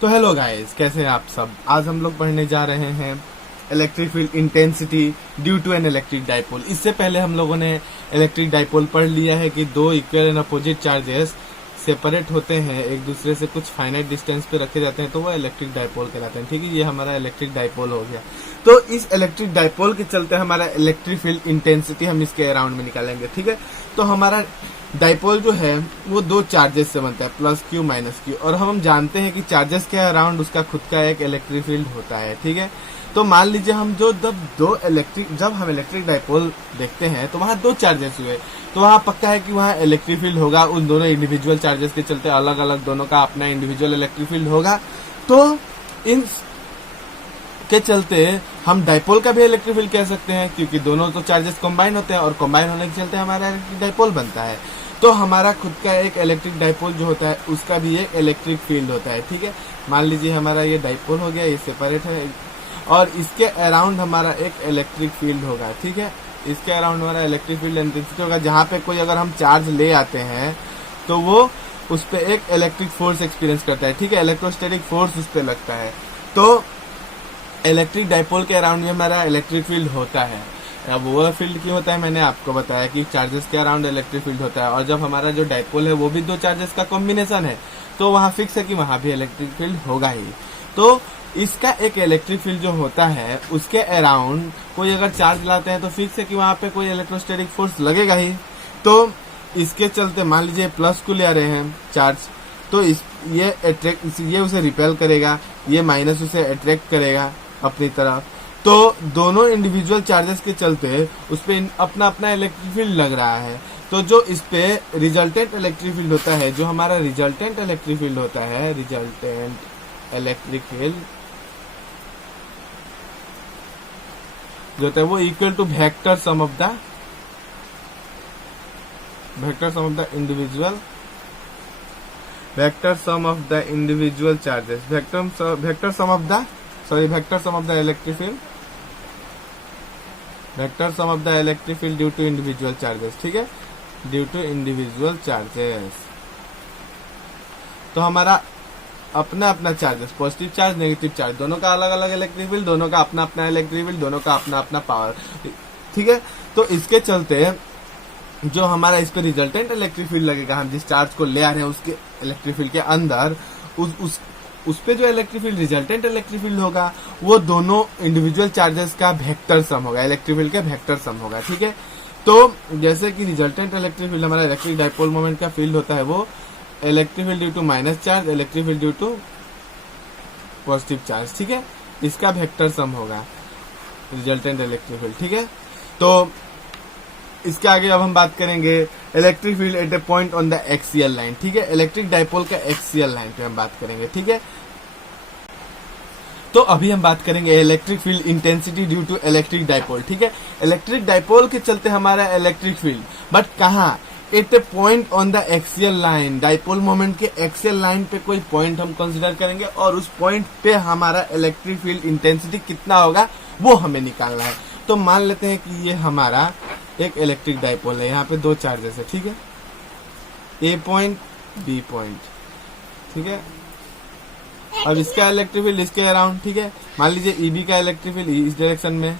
तो hello guys, कैसे हैं आप सब। आज हम लोग पढ़ने जा रहे हैं electric field intensity due to an electric dipole. इससे पहले हम लोगों ने इलेक्ट्रिक डाइपोल पढ़ लिया है कि दो equal and opposite charges separate होते हैं, एक दूसरे से कुछ फाइनाइट डिस्टेंस पे रखे जाते हैं, तो वो इलेक्ट्रिक डाइपोल कहलाते हैं। ठीक है, ये हमारा इलेक्ट्रिक डाइपोल हो गया। तो इस इलेक्ट्रिक डाइपोल के चलते हमारा इलेक्ट्रिक फील्ड इंटेंसिटी हम इसके अराउंड में निकालेंगे। ठीक है, तो हमारा डाइपोल जो है वो दो चार्जेस से बनता है, प्लस क्यू माइनस क्यू, और हम जानते हैं कि चार्जेस के अराउंड उसका खुद का एक इलेक्ट्रिक फील्ड होता है। ठीक है, तो मान लीजिए हम जब हम इलेक्ट्रिक डाइपोल देखते हैं तो वहाँ दो चार्जेस हुए, तो वहाँ पक्का है कि वहाँ इलेक्ट्रिक फील्ड होगा। उन दोनों इंडिविजुअल चार्जेस के चलते अलग अलग दोनों का अपना इंडिविजुअल इलेक्ट्रिक फील्ड होगा। तो इन के चलते हम डाइपोल का भी इलेक्ट्रिक फील्ड कह सकते हैं, क्योंकि दोनों तो चार्जेस कंबाइन होते हैं और कंबाइन होने के चलते हमारा इलेक्ट्रिक डाइपोल बनता है। तो हमारा खुद का एक इलेक्ट्रिक डाइपोल जो होता है उसका भी एक इलेक्ट्रिक फील्ड होता है। ठीक है, मान लीजिए हमारा ये डाइपोल हो गया, ये सेपरेट है, और इसके अराउंड हमारा एक इलेक्ट्रिक फील्ड होगा। ठीक है, इसके अराउंड हमारा इलेक्ट्रिक फील्ड इंटेंसिटी होगा, जहाँ पे कोई अगर हम चार्ज ले आते हैं तो वो उस पर एक इलेक्ट्रिक फोर्स एक्सपीरियंस करता है। ठीक है, इलेक्ट्रोस्टैटिक फोर्स उस पर लगता है। तो इलेक्ट्रिक डाइपोल के अराउंड में हमारा इलेक्ट्रिक फील्ड होता है। अब वो फील्ड क्यों होता है, मैंने आपको बताया कि चार्जेस के अराउंड इलेक्ट्रिक फील्ड होता है, और जब हमारा जो डाइपोल है वो भी दो चार्जेस का कॉम्बिनेशन है, तो वहाँ फिक्स है कि वहाँ भी इलेक्ट्रिक फील्ड होगा ही। तो इसका एक इलेक्ट्रिक फील्ड जो होता है उसके अराउंड कोई अगर चार्ज लाते हैं तो फिक्स है कि वहाँ पे कोई इलेक्ट्रोस्टैटिक फोर्स लगेगा ही। तो इसके चलते मान लीजिए प्लस को ले आ रहे हैं चार्ज, तो ये उसे रिपेल करेगा, ये माइनस उसे अट्रैक्ट करेगा अपनी तरफ। तो दोनों इंडिविजुअल चार्जेस के चलते उस पर अपना अपना इलेक्ट्रिक फील्ड लग रहा है। तो जो इस पे रिजल्टेंट इलेक्ट्रिक फील्ड होता है, जो हमारा रिजल्टेंट इलेक्ट्रिक फील्ड होता है, रिजल्टेंट इलेक्ट्रिक फील्ड जो होता है वो equal to vector sum of the individual charges, vector sum of the electric field due to individual charges. ठीक है, ड्यू टू इंडिविजुअल चार्जेस। तो हमारा अपना अपना charges, positive charge negative charge, दोनों का अलग अलग इलेक्ट्रिक फील्ड, दोनों का अपना अपना इलेक्ट्रिक फील्ड, दोनों का अपना अपना पावर। ठीक है, तो इसके चलते जो हमारा इस पे रिजल्टेंट इलेक्ट्रिक फील्ड लगेगा, हम जिस चार्ज को ले आ रहे हैं उसके इलेक्ट्रिक फील्ड के अंदर, उस पे जो electric field resultant electric field होगा वो दोनों इंडिविजुअल चार्जेस का वेक्टर सम होगा, इलेक्ट्रिक फील्ड का वेक्टर सम होगा। ठीक है, तो जैसे कि रिजल्टेंट इलेक्ट्रिक फील्ड हमारा इलेक्ट्रिक डाइपोल मोमेंट का फील्ड होता है, वो electric field due to minus charge, electric field due to positive charge. ठीक है, इसका वेक्टर सम होगा रिजल्टेंट इलेक्ट्रिक फील्ड। ठीक है, तो इसके आगे अब हम बात करेंगे electric field at a point on the axial line. ठीक है, इलेक्ट्रिक डाइपोल का एक्सियल लाइन पे हम बात करेंगे। ठीक है, तो अभी हम बात करेंगे electric field intensity due to electric dipole. ठीक है, इलेक्ट्रिक डाइपोल के चलते हमारा इलेक्ट्रिक फील्ड, बट कहाँ, at a point on the axial line, dipole moment के एक्सियल लाइन पे कोई पॉइंट हम कंसीडर करेंगे, और उस पॉइंट पे हमारा इलेक्ट्रिक फील्ड इंटेंसिटी कितना होगा वो हमें निकालना है। तो मान लेते हैं कि ये हमारा एक इलेक्ट्रिक डाइपोल है, यहाँ पे दो चार्जेस है। ठीक है, ए पॉइंट बी पॉइंट। ठीक है, अब इसका इलेक्ट्रिक फील्ड इसके अराउंड। ठीक है, मान लीजिए ईबी का इलेक्ट्रिक फील्ड इस डायरेक्शन में,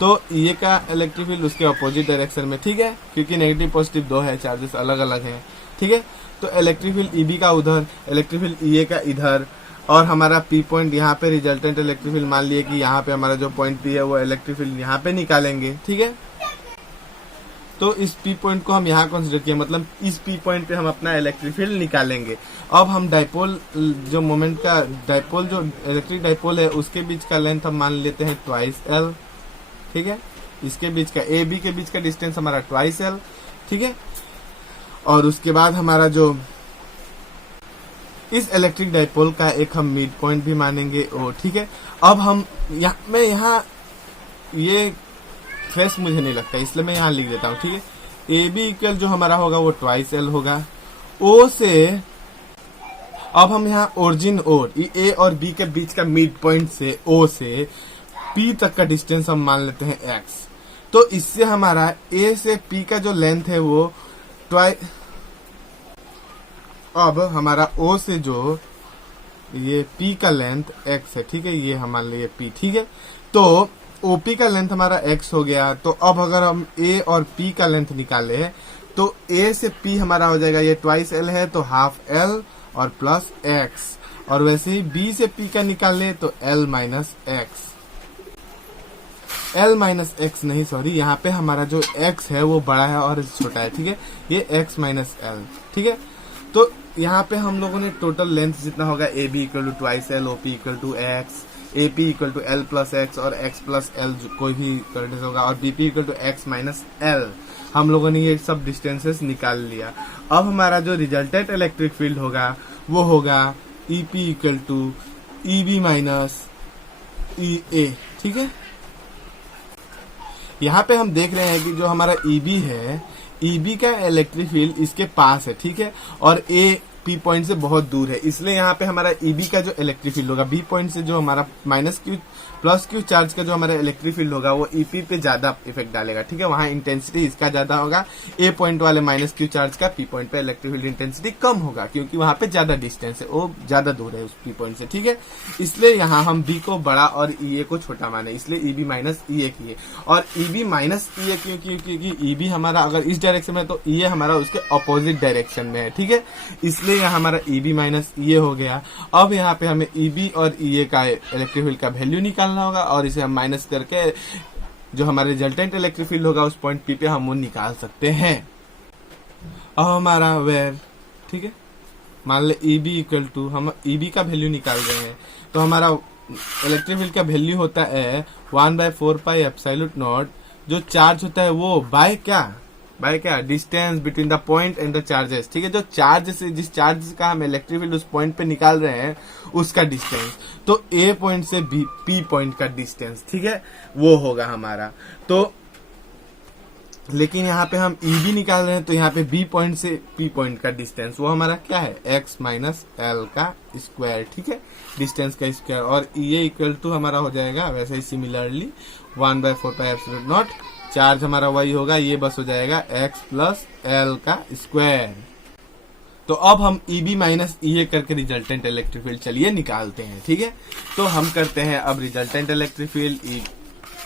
तो ये का इलेक्ट्रिक फील्ड उसके अपोजिट डायरेक्शन में। ठीक है, क्योंकि नेगेटिव पॉजिटिव दो है, चार्जेस अलग अलग हैं। ठीक है, तो इलेक्ट्रिक फील्ड ईबी का उधर, इलेक्ट्रिक फील्ड ईए का इधर, और हमारा पी पॉइंट यहाँ पे रिजल्टेंट इलेक्ट्रिक फील्ड, मान लिए कि यहाँ पे हमारा जो पॉइंट पी है वो इलेक्ट्रिक फील्ड यहाँ पे निकालेंगे। ठीक है, तो इस पी पॉइंट को हम यहाँ कंसिडर किए, मतलब इस पी पॉइंट पे हम अपना इलेक्ट्रिक फील्ड निकालेंगे। अब हम डाइपोल जो मोमेंट का डाइपोल जो इलेक्ट्रिक डाइपोल है उसके बीच का लेंथ हम मान लेते हैं ट्वाइस एल। ठीक है, इसके बीच का ए बी के बीच का डिस्टेंस हमारा ट्वाइस एल। ठीक है, और उसके बाद हमारा जो इस इलेक्ट्रिक डाइपोल का एक हम मिड पॉइंट भी मानेंगे ओ। ठीक है, अब हम यहाँ ये फेस मुझे नहीं लगता, इसलिए मैं यहाँ लिख देता हूँ। ठीक है, ए बी इक्वल जो हमारा होगा वो ट्वाइस एल होगा। ओ से अब हम यहाँ ओरिजिन और ए और बी के बीच का मिड पॉइंट से ओ से पी तक का डिस्टेंस हम मान लेते हैं एक्स। तो इससे हमारा ए से पी का जो लेंथ है वो अब हमारा ओ से जो ये P का लेंथ x है, ठीक है, ये हमारे लिए P, ठीक है। तो OP का लेंथ हमारा x हो गया। तो अब अगर हम A और P का लेंथ निकाले तो A से P हमारा हो जाएगा, ये ट्वाइस L है तो हाफ L और प्लस x, और वैसे ही B से P का निकाले तो L minus x, L minus x नहीं, सॉरी, यहाँ पे हमारा जो x है वो बड़ा है और छोटा है, ठीक है, ये x माइनस एल, ठीक है। तो यहाँ पे हम लोगों ने टोटल लेंथ जितना होगा A B equal to twice L, O P equal to X, A P equal to L plus X और एक्स प्लस एल कोई भी कोऑर्डिनेट होगा, और B P equal to X minus L, हम लोगों ने ये सब डिस्टेंसेस निकाल लिया। अब हमारा जो रिजल्टेंट इलेक्ट्रिक फील्ड होगा वो होगा E P equal to E B minus E A, ठीक है। यहाँ पे हम देख रहे हैं कि जो हमारा ईबी है, ईबी का इलेक्ट्रिक फील्ड इसके पास है, ठीक है, और ए पी पॉइंट से बहुत दूर है, इसलिए यहाँ पे हमारा ईबी का जो इलेक्ट्रिक फील्ड होगा, बी पॉइंट से जो हमारा minus Q plus Q charge का जो हमारा इलेक्ट्रिक फील्ड होगा वो ईपी पे ज्यादा इफेक्ट डालेगा, ठीक है, वहां इंटेंसिटी इसका ज्यादा होगा, ए पॉइंट वाले माइनस क्यू चार्ज का पी पॉइंट पे इलेक्ट्रिक फील्ड इंटेंसिटी कम होगा, क्योंकि वहां पे ज्यादा डिस्टेंस है, वो ज्यादा दूर है उस पी पॉइंट से, ठीक है। इसलिए यहाँ हम बी को बड़ा और ई को छोटा माने, इसलिए ईबी माइनस ई किए, और ईबी माइनस ई क्योंकि ईबी हमारा अगर इस डायरेक्शन में है तो ई हमारा उसके अपोजिट डायरेक्शन में है, ठीक है, इसलिए यहाँ हमारा ईबी माइनस ई हो गया। अब यहाँ पे हमें ईबी और ई का इलेक्ट्रिक फील्ड का वैल्यू निकालना होगा, और इसे हम माइनस करके जो हमारा रिजल्टेंट इलेक्ट्रिक फील्ड होगा उस पॉइंट पी पे हम वो निकाल सकते हैं। अब हमारा वेर, ठीक है, मान ले ईबी इक्वल टू, हम ईबी का वैल्यू निकाल रहे हैं, तो हमारा इलेक्ट्रिक फील्ड का वैल्यू होता है 1/4 पाई एप्सिलॉन नॉट, जो चार्ज होता है वो बाय क्या distance between the point and the charges, ठीक है, जो चार्ज से जिस चार्ज का हम इलेक्ट्रिक फील्ड उस पॉइंट पे निकाल रहे हैं उसका डिस्टेंस, तो ए पॉइंट से बी पी पॉइंट का डिस्टेंस, ठीक है, वो होगा हमारा। तो लेकिन यहाँ पे हम ईबी निकाल रहे हैं, तो यहाँ पे बी पॉइंट से पी पॉइंट का डिस्टेंस वो हमारा क्या है, एक्स माइनस एल का स्क्वायर, ठीक है, डिस्टेंस का स्क्वायर, और ई इक्वल टू हमारा हो जाएगा वैसे ही similarly 1/4 pi epsilon naught, charge हमारा वही होगा, ये बस हो जाएगा एक्स प्लस एल का स्क्वायर। तो अब हम ईबी माइनस ई करके रिजल्टेंट इलेक्ट्रिक फील्ड चलिए निकालते हैं, ठीक है। तो हम करते हैं अब resultant electric field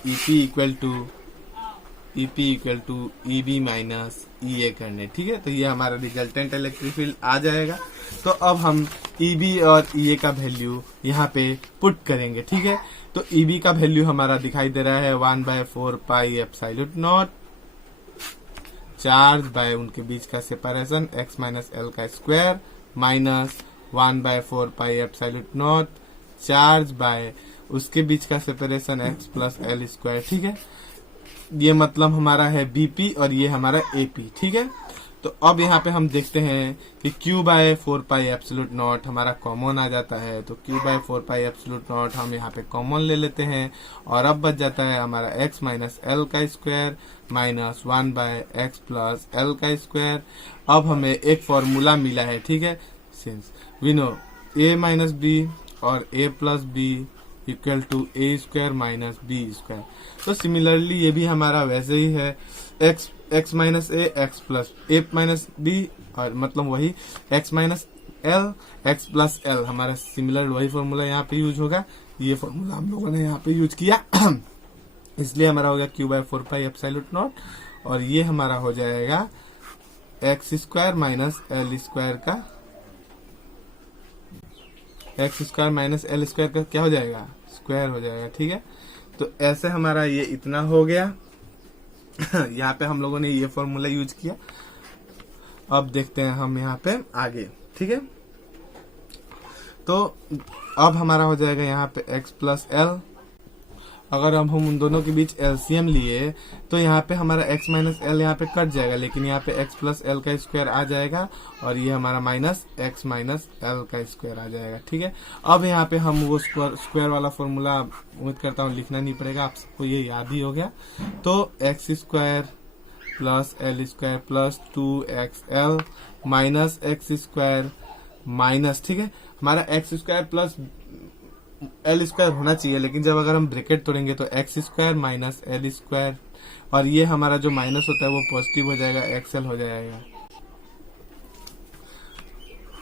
EP equal to EB minus E करने, ठीक है, तो ये हमारा रिजल्टेंट इलेक्ट्रिक फील्ड आ जाएगा। तो अब हम ईबी और ई का वैल्यू यहाँ पे पुट करेंगे, ठीक है। तो ईबी का वैल्यू हमारा दिखाई दे रहा है 1/4 pi epsilon naught, charge by उनके बीच का सेपरेशन एक्स माइनस एल का square, minus 1/4 pi epsilon naught, charge by उसके बीच का separation x plus L square, ठीक है। ये मतलब हमारा है बीपी और ये हमारा एपी, ठीक है। तो अब यहाँ पे हम देखते हैं कि Q/4 पाई एप्सिलॉन नॉट हमारा कॉमन आ जाता है, तो Q/4 पाई एप्सिलॉन नॉट हम यहाँ पे कॉमन ले लेते हैं, और अब बच जाता है हमारा x माइनस एल का square minus 1/x plus L का स्क्वायर। अब हमें एक फॉर्मूला मिला है, ठीक है, since we know a minus B और a plus B equal to A square minus B square. तो सिमिलरली ये भी हमारा वैसे ही है, X minus A X plus A minus B, और मतलब वही X minus L X plus L, हमारा सिमिलर वही फॉर्मूला यहाँ पे यूज होगा, ये फॉर्मूला हम लोगों ने यहाँ पे यूज किया इसलिए हमारा हो गया Q/4 पाई एप्सिलॉन नॉट, और ये हमारा हो जाएगा x square minus L square का, x square minus L square का क्या हो जाएगा, स्क्वायर हो जाएगा, ठीक है। तो ऐसे हमारा ये इतना हो गया यहाँ पे हम लोगों ने ये फॉर्मूला यूज किया। अब देखते हैं हम यहाँ पे आगे, ठीक है। तो अब हमारा हो जाएगा यहाँ पे x प्लस एल, अगर हम उन दोनों के बीच एलसीएम लिए तो यहाँ पे हमारा x माइनस एल यहाँ पे कट जाएगा, लेकिन यहाँ पे x प्लस एल का स्क्वायर आ जाएगा, और ये हमारा माइनस x माइनस एल का स्क्वायर आ जाएगा, ठीक है। अब यहाँ पे हम वो स्क्वायर वाला फॉर्मूला उम्मीद करता हूँ लिखना नहीं पड़ेगा, आप सबको ये याद ही हो गया। तो x square plus L square plus 2xl minus x square minus, ठीक है, हमारा x square plus L square होना चाहिए, लेकिन जब अगर हम ब्रैकेट तोड़ेंगे तो x square minus L square, और ये हमारा जो माइनस होता है वो पॉजिटिव हो जाएगा, एक्सएल हो जाएगा।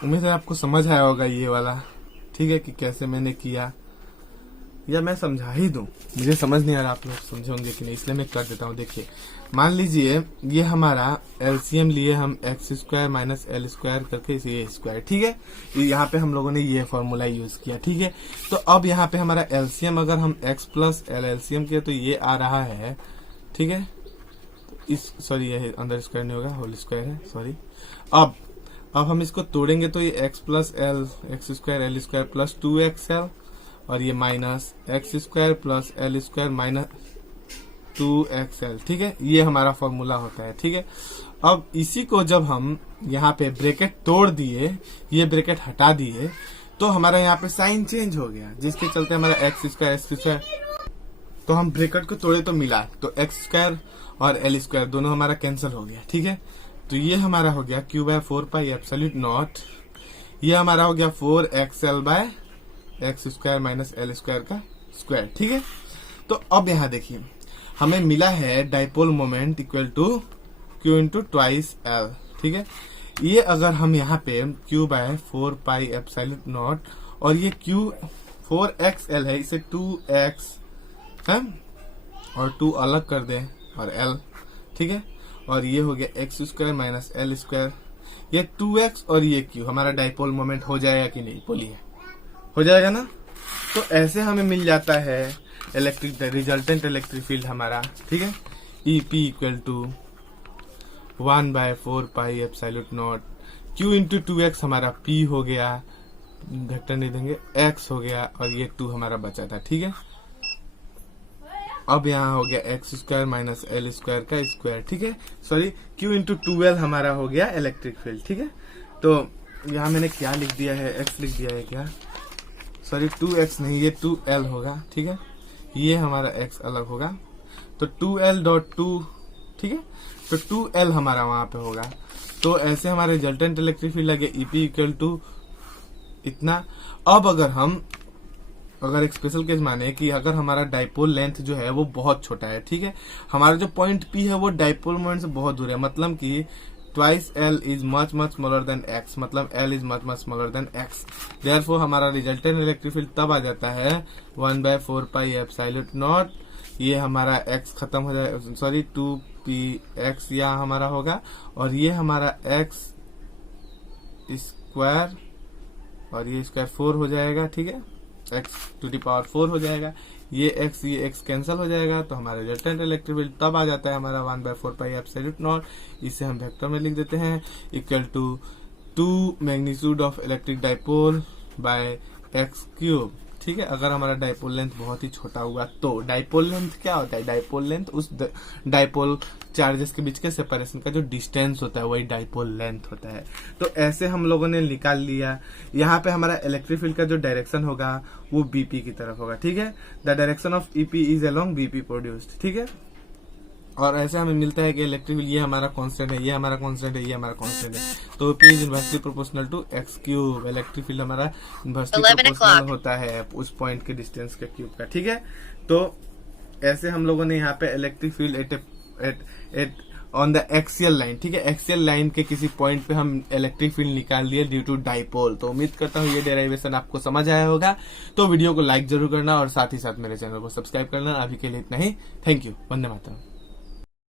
उम्मीद है आपको समझ आया होगा ये वाला। ठीक है, कि कैसे मैंने किया, या मैं समझा ही दूं, मुझे समझ नहीं आ रहा आप लोग समझोगे कि नहीं, इसलिए मैं कर देता हूँ। देखिए मान लीजिए ये हमारा एलसीएम लिए हम x square minus L square करके ये स्क्वायर, ठीक है, यहाँ पे हम लोगों ने ये फॉर्मूला यूज किया, ठीक है। तो अब यहाँ पे हमारा एलसीएम अगर हम एक्स प्लस एल एलसीएम किया तो ये आ रहा है, ठीक है, इस सॉरी ये अंदर स्क्वायर नहीं होगा, होल स्क्वायर है, सॉरी। अब हम इसको तोड़ेंगे तो ये x plus L x square L square plus 2xl और ये minus x square plus L square minus 2xl, ठीक है, ये हमारा फॉर्मूला होता है, ठीक है। अब इसी को जब हम यहाँ पे ब्रैकेट तोड़ दिए, ये ब्रैकेट हटा दिए, तो हमारा यहाँ पे साइन चेंज हो गया, जिसके चलते हमारा एक्स स्क्वायर तो हम ब्रैकेट को तोड़े तो मिला, तो एक्स स्क्वायर और एल स्क्वायर दोनों हमारा कैंसिल हो गया, ठीक है। तो ये हमारा हो गया q by 4 pi epsilon naught, ये हमारा हो गया 4xl by X square minus L square का स्क्वायर, ठीक है। तो अब यहाँ देखिए हमें मिला है dipole moment equal to q into twice L, ठीक है। ये अगर हम यहाँ पे q by 4 pi epsilon naught और ये q 4xl है, इसे 2x है और 2 अलग कर दें और l, ठीक है, और ये हो गया x square minus L square, ये 2x और ये q, हमारा डाइपोल मोमेंट हो जाएगा कि नहीं, बोलिए हो जाएगा ना। तो ऐसे हमें मिल जाता है इलेक्ट्रिक रिजल्टेंट इलेक्ट्रिक फील्ड हमारा, ठीक है, EP equal to 1 by 4 pi epsilon naught q into 2x हमारा p हो गया, वेक्टर नहीं देंगे, x हो गया और ये 2 हमारा बचा था, ठीक है। अब यहाँ हो गया x square minus L square का स्क्वायर, ठीक है, सॉरी q इंटू 2l हमारा हो गया इलेक्ट्रिक फील्ड, ठीक है। तो यहाँ मैंने क्या लिख दिया है, x लिख दिया है क्या, सॉरी 2x नहीं, ये 2l होगा, ठीक है, ये हमारा x अलग होगा, तो 2l.2, ठीक है, तो 2l हमारा वहां पे होगा। तो ऐसे हमारे रिजल्टेंट इलेक्ट्रिक फील्ड लगे EP इक्वल टू इतना। अब अगर एक स्पेशल केस माने कि अगर हमारा डाइपोल लेंथ जो है वो बहुत छोटा है, ठीक है, हमारा जो पॉइंट P है वो डाइपोल मोमेंट से बहुत दूर है, मतलब कि twice L is much smaller than x, मतलब L is much smaller than x, therefore हमारा रिजल्टेंट इलेक्ट्रिक फील्ड तब आ जाता है 1 बाय 4 पाई एप्सिलूट नॉट, ये हमारा x खत्म हो जाएगा, सॉरी 2px यहाँ हमारा होगा, और ये हमारा x स्क्वायर और ये स्क्वायर 4 हो जाएगा, ठीक है, x टू द पावर 4 हो जाएगा, ये x कैंसिल हो जाएगा, तो हमारा रिजल्टेंट इलेक्ट्रिक फील्ड तब आ जाता है हमारा 1 बाय 4 पाई एप्सिलूट नॉट, इसे हम वेक्टर में लिख देते हैं equal to 2 magnitude of electric dipole by x cube, ठीक है। अगर हमारा डाइपोल लेंथ बहुत ही छोटा हुआ तो डाइपोल लेंथ क्या होता है, डाइपोल लेंथ उस डाइपोल चार्जेस के बीच के सेपरेशन का जो डिस्टेंस होता है वही डाइपोल लेंथ होता है। तो ऐसे हम लोगों ने निकाल लिया। यहाँ पे हमारा इलेक्ट्रिक फील्ड का जो डायरेक्शन होगा वो बीपी की तरफ होगा, ठीक है, the direction of EP is along BP produced, ठीक है। और ऐसे हमें मिलता है कि इलेक्ट्रिक फील्ड ये हमारा कांस्टेंट है, ये हमारा कांस्टेंट है, ये हमारा कांस्टेंट है, तो P is inversely proportional to x cube, electric field हमारा इनवर्सली प्रोपोर्शनल होता है उस पॉइंट के डिस्टेंस के क्यूब का, ठीक है। तो ऐसे हम लोगों ने यहाँ पे electric field at on the axial line, ठीक है, एक्सियल लाइन के किसी पॉइंट पे हम इलेक्ट्रिक फील्ड निकाल लिए ड्यू टू डाइपोल। तो उम्मीद करता हूँ ये डेरिवेशन आपको समझ आया होगा। तो वीडियो को लाइक जरूर करना और साथ ही साथ मेरे चैनल को सब्सक्राइब करना। अभी के लिए इतना ही, थैंक यू, वंदे मातरम।